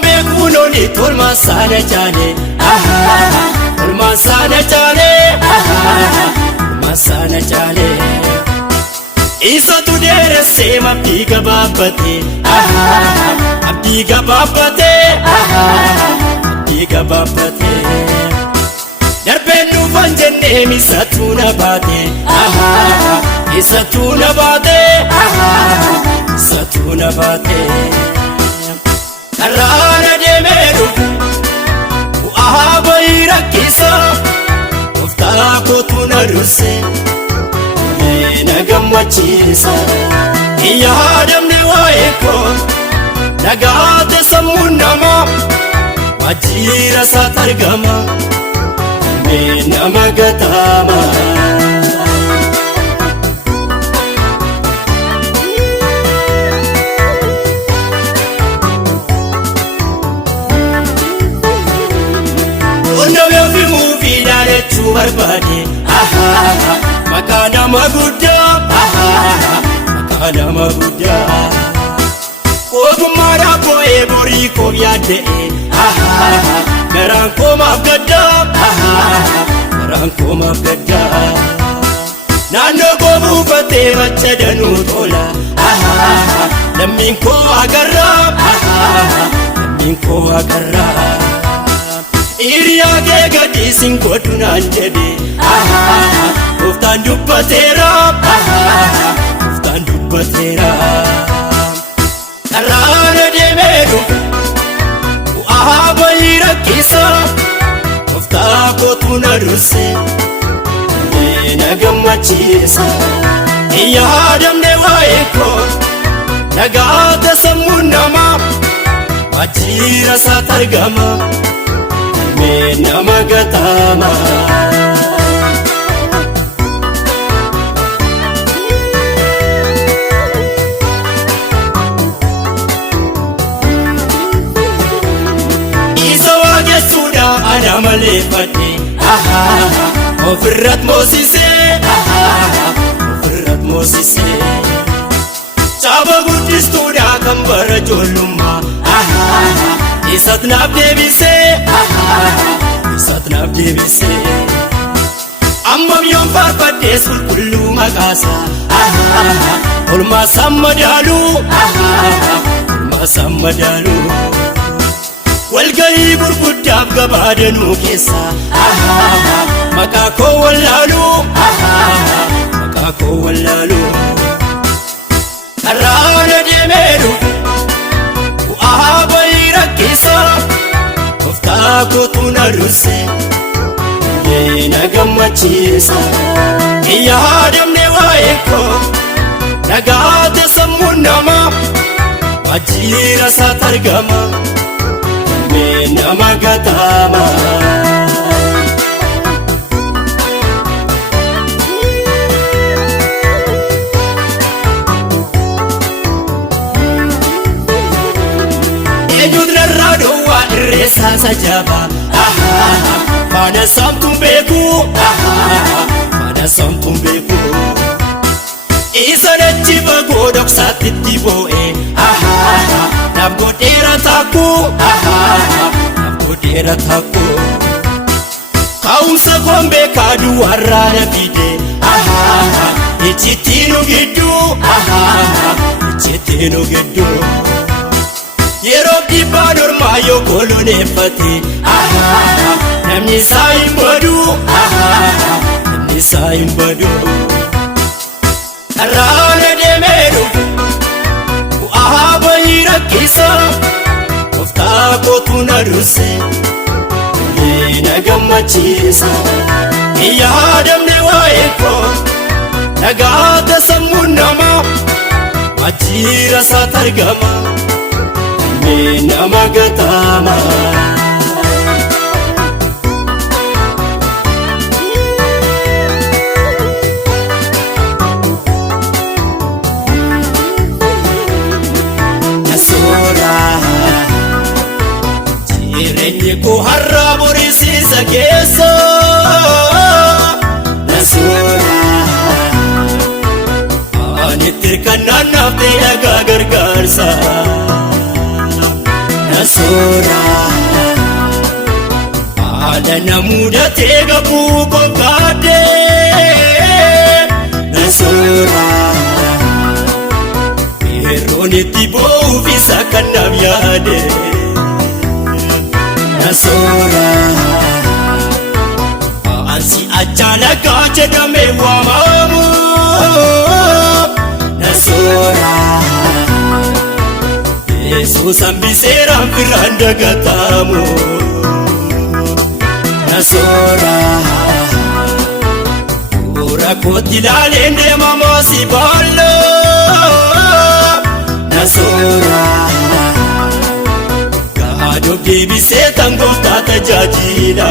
Ambe kunoni tolma sana jale tolma sana jale tolma sana jale Isa tu dere sema abdiga babate abdiga babate abdiga babate Darbenu vanjenne misatuna bate isatuna bate isatuna bate Karana demeru ahabayra kisa ufta ko tunaruse nagamachisa iyadam ne waeko nagate samunama wajira satargama me namagatama Barbade makana maguda makana maguda Ogumara boe bori ko yade meran ko magada meran ko magada Nano ko bufate machadanu tola lamin ko agarra lamin ko agarra Iriya ke gadi singkotu nanjede uftan dubbatera uftan dubbatera Karana demeru ahabayra kisa ufta ko tunaruse nagamachisa iyadam ne waeko nagate samunama wajira satargama me namagatama Isawage suda adamale pati ofirrat mosise ofirrat mosise Chaba gudis suda kambara joluma Isat nab debise Isat nab debise Ammam yom farfadde sul kullu makasa Olma sammadalu Olma sammadalu Walgayi burguddab gabadanu kesa Makako wallalu Makako wallalu Karana demeru ahabayra kisa ufta ko tunaruse nagamachisa iyadam ne waeko nagate samunama wajira satargama me namagatama Resa sajaba Pada samtum beku Pada samtum beku Isa nechiba godok satiti boe Nabgo dera taku Nabgo dera taku Kaumsa gombe kadu warana bide Ichitinu gidu Ichitinu gidu Yeroo dhibbaa normaa yoo koloneeffate namni isaa hin badu namni isaa hin badu Karana demeru ahabayra kisa ufta ko tunaruse nagamachisa iyadam ne waeko nagate samunama wajira satargama me namagatama Nasura jirenye ko harra burisisa keessa Nasura ani tirkannaaf ta'e dhagaa gargaarsa soora. Haala na mudatee gabuu kokkaadee na soora. Yeroon itti boo'uuf isa kan naaf yaade na soora. Ansi achaala kaa jedhamee waamamu na soora. Yesuus hambiseeraan firaan dagatamu na soora. Fuula kootti ilaaleen deemamoo si baalloo na soora. Gaadoof deebisee tan gooftaa tajaajila.